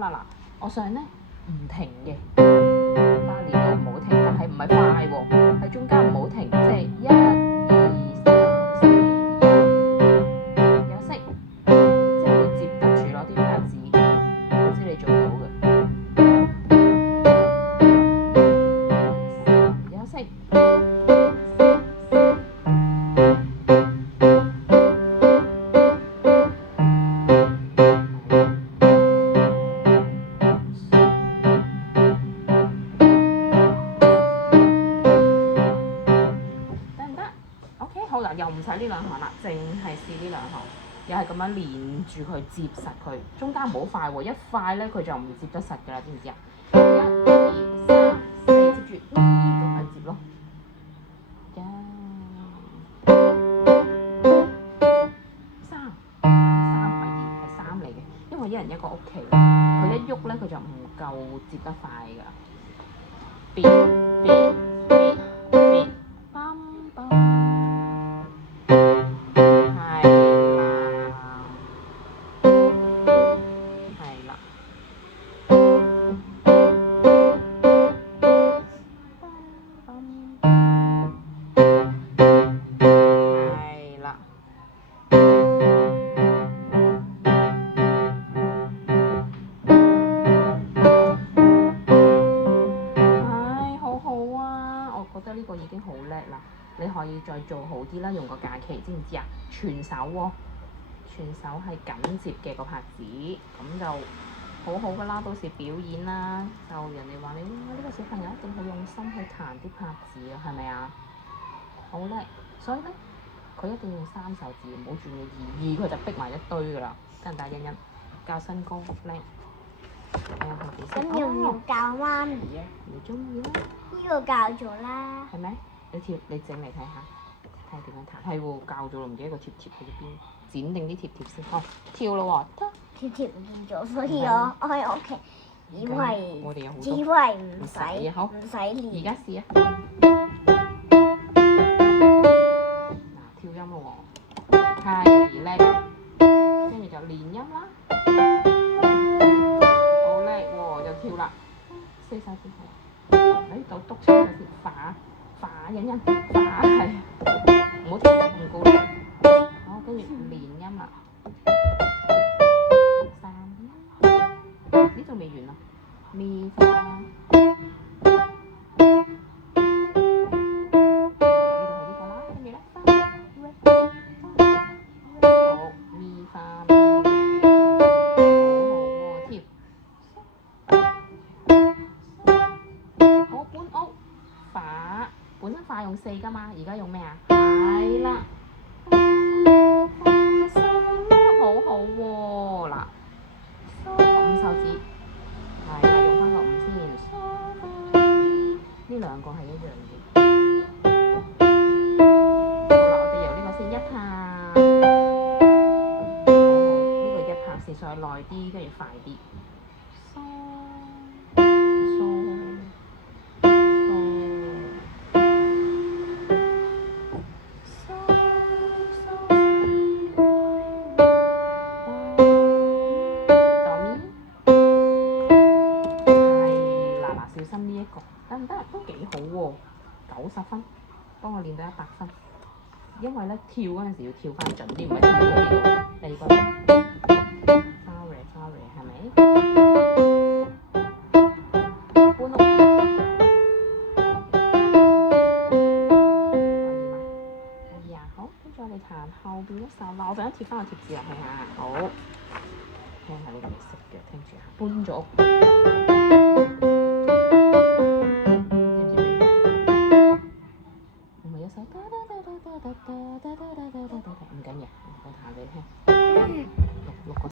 啦嗱，我想咧唔停嘅，花練到唔好停，但係唔係快喎，喺中間唔好停，即係1、2、3、4、休息，即係會接得住咯啲拍子，我知你做到嘅。休息。好啦，又唔使呢兩行啦，淨係試呢兩行，又係咁樣連住佢接實佢，中間唔好快喎，一快咧佢就唔接得實㗎啦，知唔知啊？1、2、3、4，接住咁去接咯。3可以係3嚟嘅，因為一人一個屋企，佢一喐咧佢就唔夠接得快㗎。別呢個已經好叻啦，你可以再做好啲啦，用個假期，知唔知啊？全手喎，全手係緊接嘅個拍子，咁就好好噶啦。到時表演啦，就人哋話你哇，呢個小朋友一定好用心去彈啲拍子啊，係咪啊？好叻，所以咧佢一定要用3手指，唔好轉嘅2，佢就逼埋一堆噶啦。得唔得，欣欣？教新歌叻。咁要唔要教媽咪啊？你中意啦。呢個教咗啦。係咪？你整嚟睇下，睇下點樣彈。係喎，教咗啦，唔記得個貼貼喺邊，剪定啲貼貼先。哦，跳咯喎，貼貼唔見咗，所以我喺屋企以為我哋有好多，以為唔使練。而家試啊！嗱，跳音咯喎，係叻，跟住就練音啦。好叻喎，就跳啦，4手指頭。喺度篤出嚟先，反欣欣，係，唔好跳咁高啦。好，跟住連音啦，3，呢度未完啊，咪發，呢度係呢個啦，跟住咧，好，咪發，好喎，好搬屋，法本身法用4㗎嘛，而家用咩啊？係啦，好好喎，嗱，5手指，係啦，用翻個5先，呢兩個係一樣嘅。好啦，我哋由呢個先1拍，好，呢個1拍先，上去耐啲，跟住快啲。小心呢一個，得唔得？都幾好喎，90分，幫我練到100分。因為咧跳嗰陣時要跳翻準啲，唔係跳到呢度。第二個 sorry 係咪？搬屋可以嘛？好，跟住我哋彈後邊一首啦。我想貼翻個貼紙入去下，好，聽下呢個你識嘅，聽住下。搬咗屋。